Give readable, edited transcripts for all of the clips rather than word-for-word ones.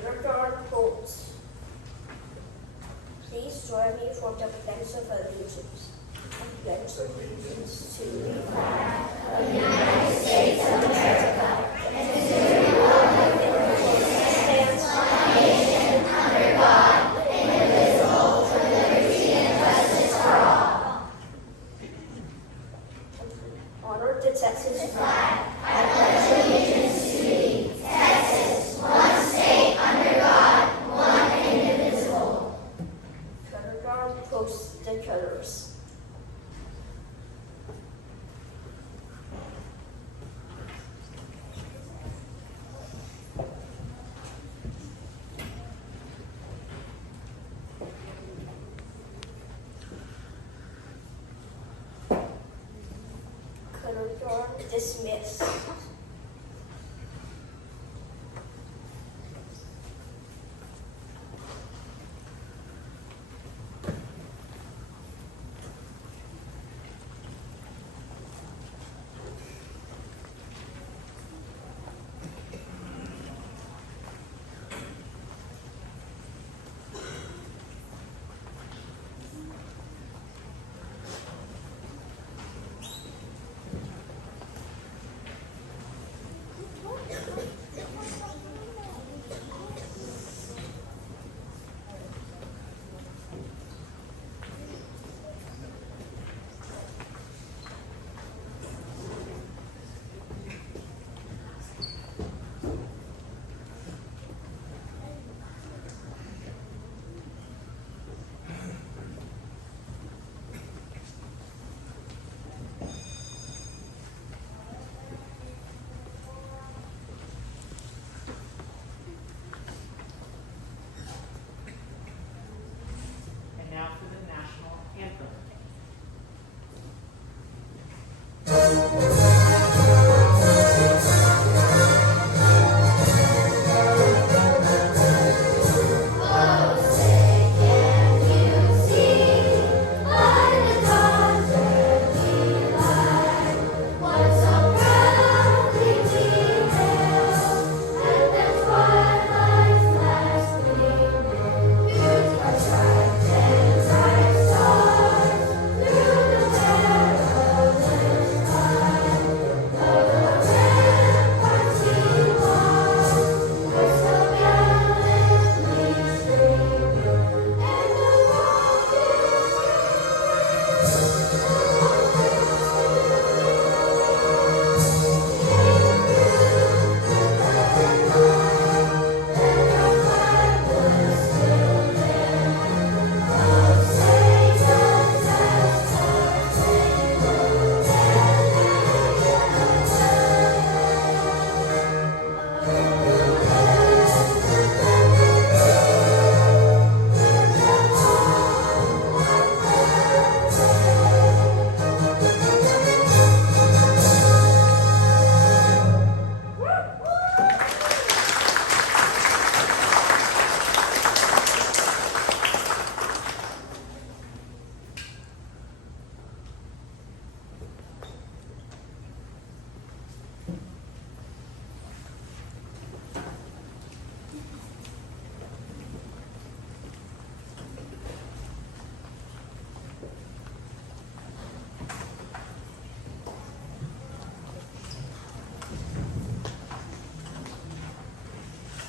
Color quotes. Please join me for the Pledge of Allegiance. I pledge allegiance to the flag of the United States of America and to the republic for which it stands, one nation, under God, indivisible, with liberty and justice for all. Honor the Texas flag. I pledge allegiance to thee, Texas, one state under God, one indivisible. Color guard post the colors. Color guard dismissed. And now for the national anthem.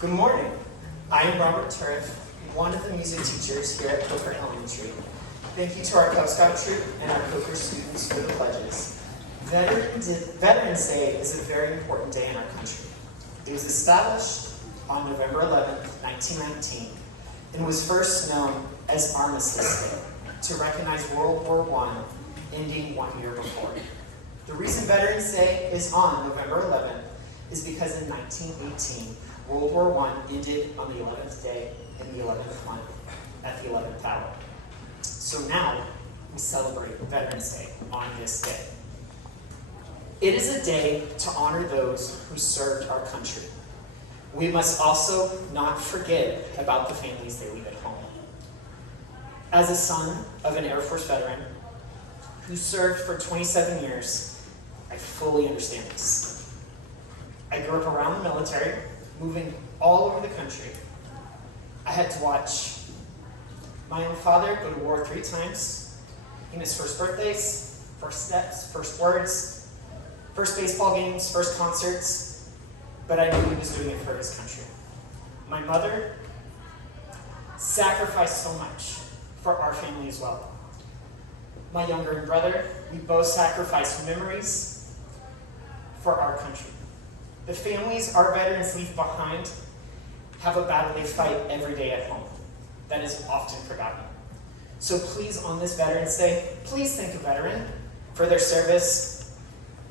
Good morning. I am Robert Turf, one of the music teachers here at Cobra Elementary. Thank you to our Cub Scout troop and our Cobra students for the pledges. Veterans Day is a very important day in our country. It was established on November 11th, 1919, and was first known as Armistice Day to recognize World War I ending 1 year before. The reason Veterans Day is on November 11th is because in 1918, World War I ended on the 11th day in the 11th month at the 11th hour. So now we celebrate Veterans Day on this day. It is a day to honor those who served our country. We must also not forget about the families they leave at home. As a son of an Air Force veteran who served for 27 years, I fully understand this. I grew up around the military, moving all over the country, I had to watch my own father go to war 3 times. He missed first birthdays, first steps, first words, first baseball games, first concerts, but I knew he was doing it for his country. My mother sacrificed so much for our family as well. My younger brother, we both sacrificed memories for our country. The families our veterans leave behind have a battle they fight every day at home that is often forgotten. So please, on this Veterans Day, please thank a veteran for their service,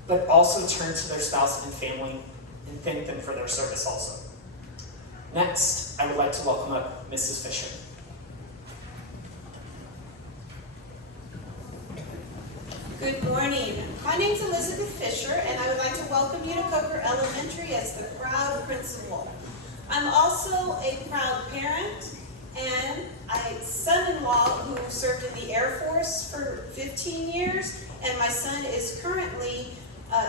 but also turn to their spouse and family and thank them for their service also. Next, I would like to welcome up Mrs. Fisher. Good morning. My name is Elizabeth Fisher, and I would like to welcome you to Cobra Elementary as the proud principal. I'm also a proud parent and a son-in-law who served in the Air Force for 15 years, and my son is currently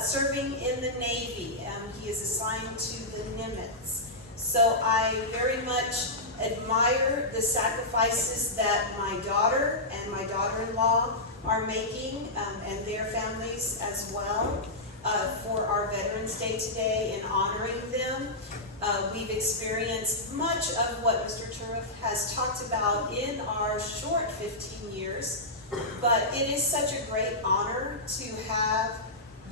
serving in the Navy. He is assigned to the Nimitz. So I very much admire the sacrifices that my daughter and my daughter-in-law are making, and their families as well, for our Veterans Day today and honoring them. We've experienced much of what Mr. Turif has talked about in our short 15 years, but it is such a great honor to have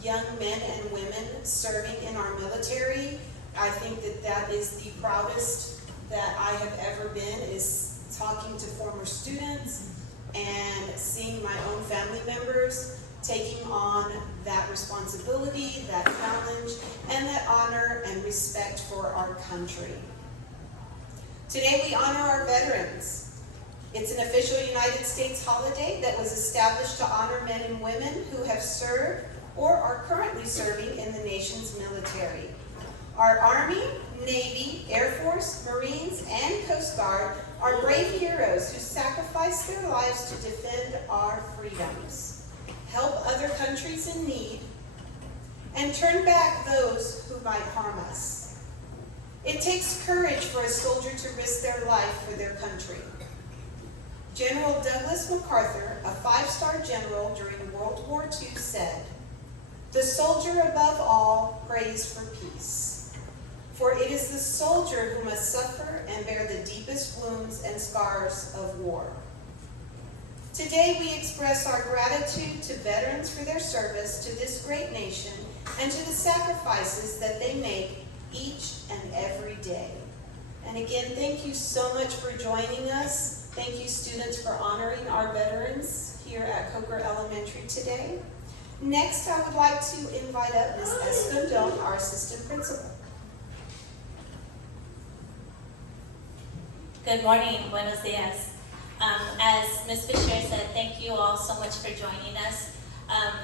young men and women serving in our military. I think that that is the proudest that I have ever been, is talking to former students and seeing my own family members taking on that responsibility, that challenge, and that honor and respect for our country. Today we honor our veterans. It's an official United States holiday that was established to honor men and women who have served or are currently serving in the nation's military. Our Army, Navy, Air Force, Marines, and Coast Guard are brave heroes who sacrifice their lives to defend our freedoms, help other countries in need, and turn back those who might harm us. It takes courage for a soldier to risk their life for their country. General Douglas Macarthur, a 5-star general during World War II, said, "The soldier above all prays for peace. For it is the soldier who must suffer and bear the deepest wounds and scars of war." Today we express our gratitude to veterans for their service to this great nation and to the sacrifices that they make each and every day. And again, thank you so much for joining us. Thank you, students, for honoring our veterans here at Cobra Elementary today. Next, I would like to invite up Ms. Escondón, our assistant principal. Good morning, buenos dias. As Ms. Fisher said, thank you all so much for joining us.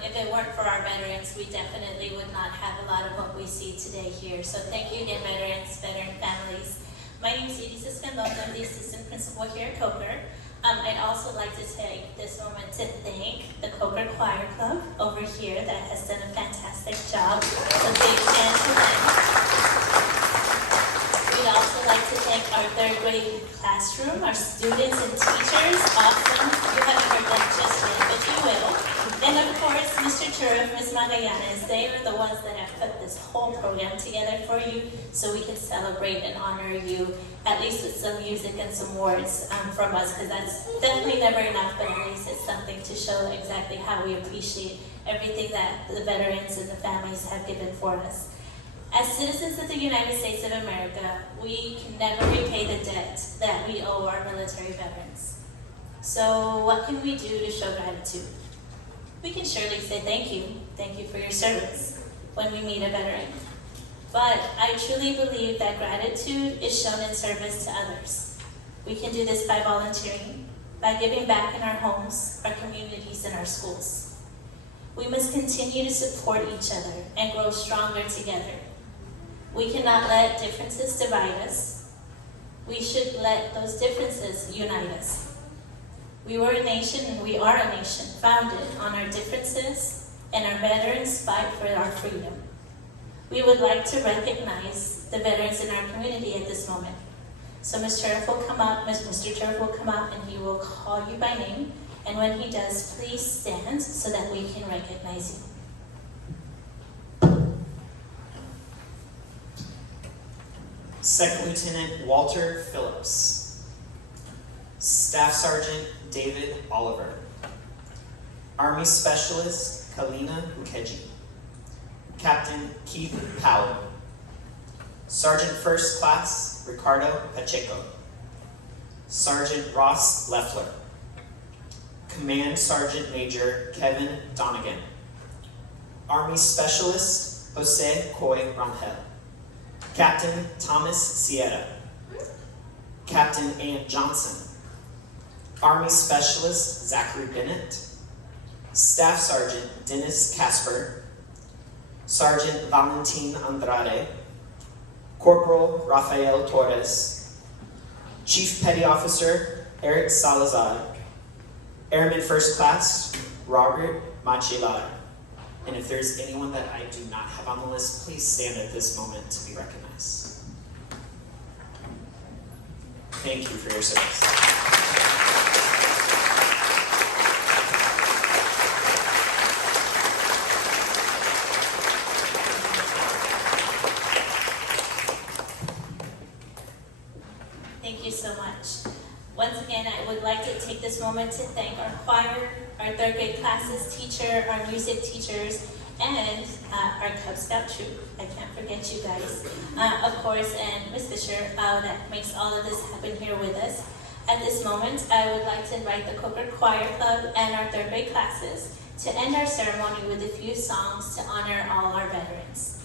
If it weren't for our veterans, we definitely would not have a lot of what we see today here. So thank you again, veterans, veteran families. My name is Edith Escondón. I'm the assistant principal here at Cobra. I'd also like to take this moment to thank the Cobra Choir Club over here that has done a fantastic job. So big hand to them. We'd also like to thank our 3rd grade classroom, our students and teachers. Awesome. You haven't heard them just yet, but you will. And of course, Mr. Turif, Ms. Magallanes, they are the ones that have put this whole program together for you so we can celebrate and honor you, at least with some music and some words from us, because that's definitely never enough, but at least it's something to show exactly how we appreciate everything that the veterans and the families have given for us. As citizens of the United States of America, we can never repay the debt that we owe our military veterans. So what can we do to show gratitude? We can surely say thank you for your service when we meet a veteran. But I truly believe that gratitude is shown in service to others. We can do this by volunteering, by giving back in our homes, our communities, and our schools. We must continue to support each other and grow stronger together. We cannot let differences divide us. We should let those differences unite us. We were a nation and we are a nation founded on our differences and our veterans' fight for our freedom. We would like to recognize the veterans in our community at this moment. So Mr. Turf will come up, Mr. Turf will come up and he will call you by name. And when he does, please stand so that we can recognize you. Second Lieutenant Walter Phillips. Staff Sergeant David Oliver. Army Specialist Kalina Ukeji. Captain Keith Powell. Sergeant First Class Ricardo Pacheco. Sergeant Ross Leffler. Command Sergeant Major Kevin Donegan. Army Specialist Jose Coy Rangel. Captain Thomas Sierra. Captain Ann Johnson. Army Specialist Zachary Bennett. Staff Sergeant Dennis Casper. Sergeant Valentin Andrade. Corporal Rafael Torres. Chief Petty Officer Eric Salazar. Airman First Class Robert Machilar. And if there's anyone that I do not have on the list, please stand at this moment to be recognized. Thank you for your service. Thank you so much. Once again, I would like to take this moment to thank our choir, our third grade classes teacher, our music teachers, and our Cub Scout troop. I can't forget you guys. Of course, and Ms. Fisher, that makes all of this happen here with us. At this moment, I would like to invite the Cobra Choir Club and our third grade classes to end our ceremony with a few songs to honor all our veterans.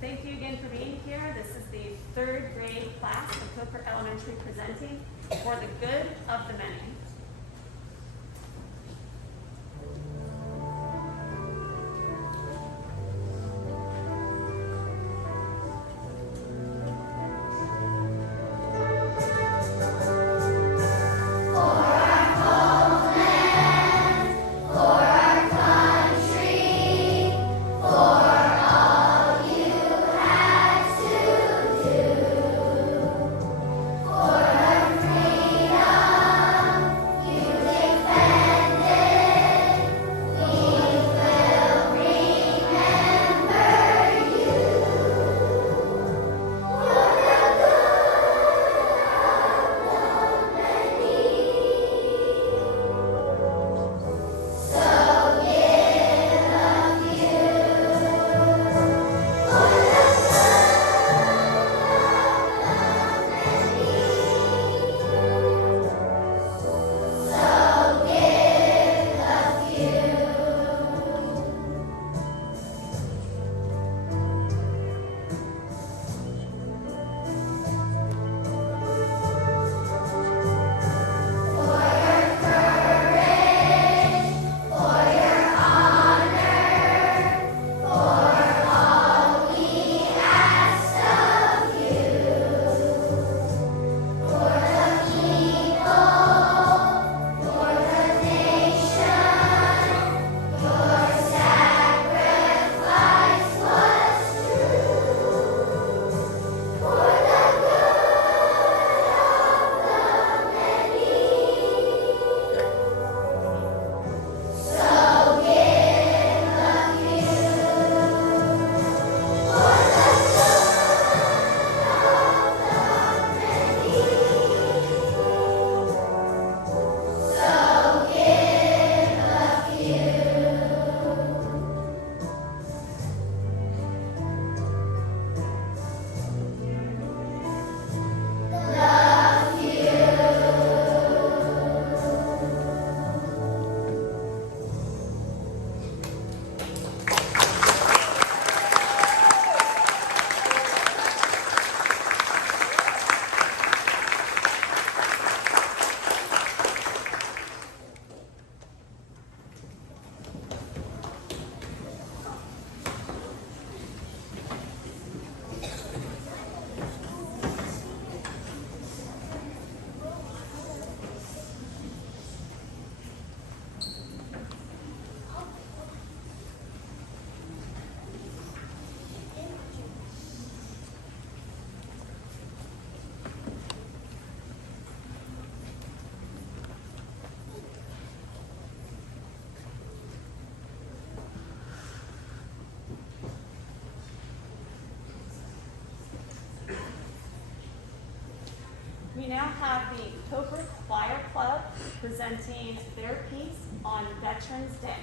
Thank you again for being here. This is the third grade class of Cobra Elementary presenting For the Good of the Many. For now have the Cobra Choir Club presenting their piece on Veterans Day.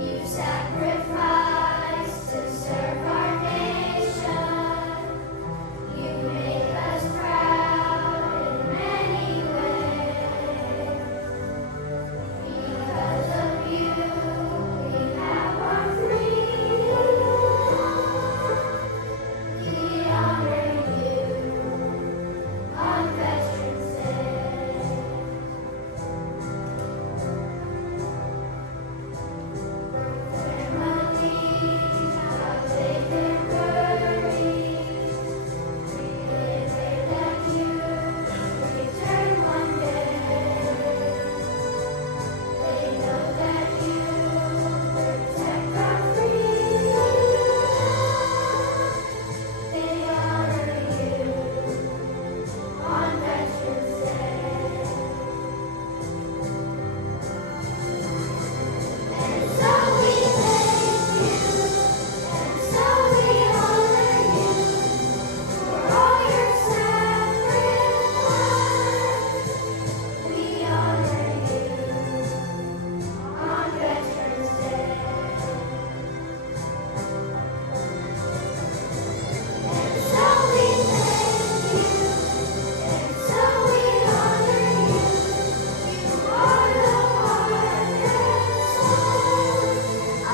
You sacrificed to serve our nation. You make us proud in many ways. Because of you, we have our freedom. We honor you on Veterans Day. Families have laid their burdens. We pray that you return one day. They know that you protect our freedom. They honor you on Veterans Day. And so we thank you, and so we honor you for all your sacrifice. We honor you on Veterans Day. And so we thank you, and so we honor you. You are the heart and soul of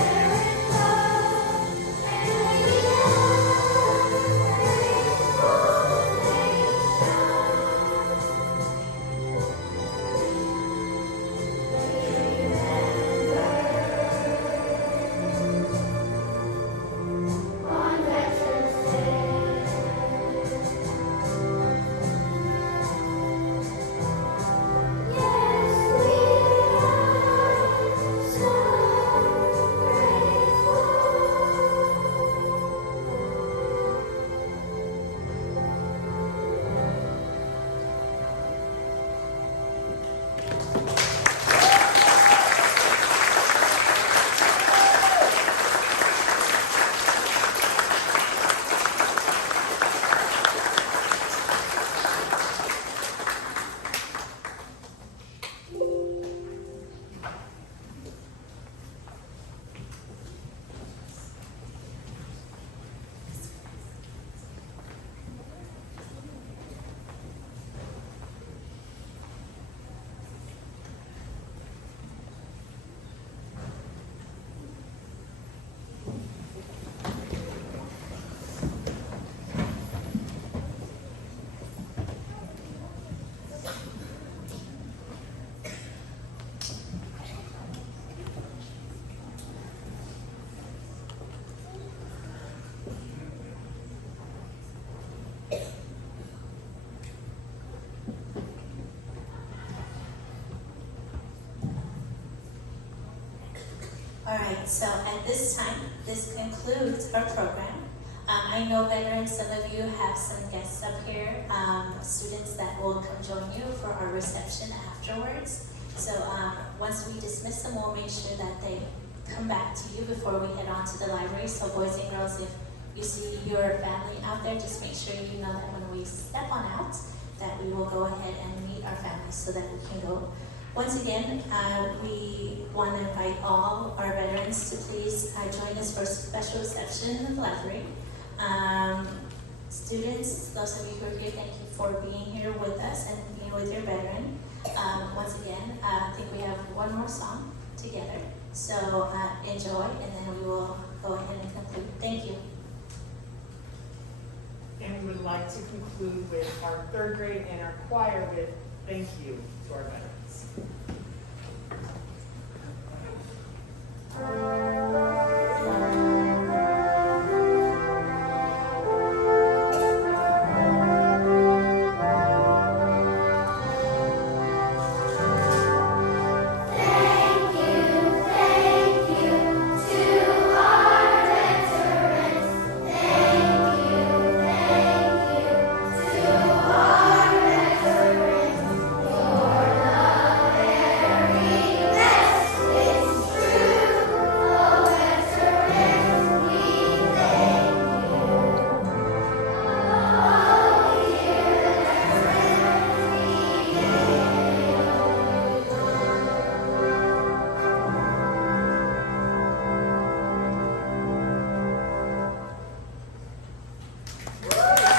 America, and we are a grateful nation. On Veterans Day. Yes, we are so grateful. All right, so at this time, this concludes our program. I know veterans, some of you have some guests up here, students that will come join you for our reception afterwards. So once we dismiss them, we'll make sure that they come back to you before we head on to the library. So boys and girls, if you see your family out there, just make sure you know that when we step on out, that we will go ahead and meet our families so that we can go. Once again, we want to invite all our veterans to please join us for a special reception in the library. Students, those of you who are here, thank you for being here with us and being with your veteran. Once again, I think we have one more song together. So enjoy, and then we will go ahead and conclude. Thank you. And we would like to conclude with our third grade and our choir with thank you to our veterans. Thank you to our Woo!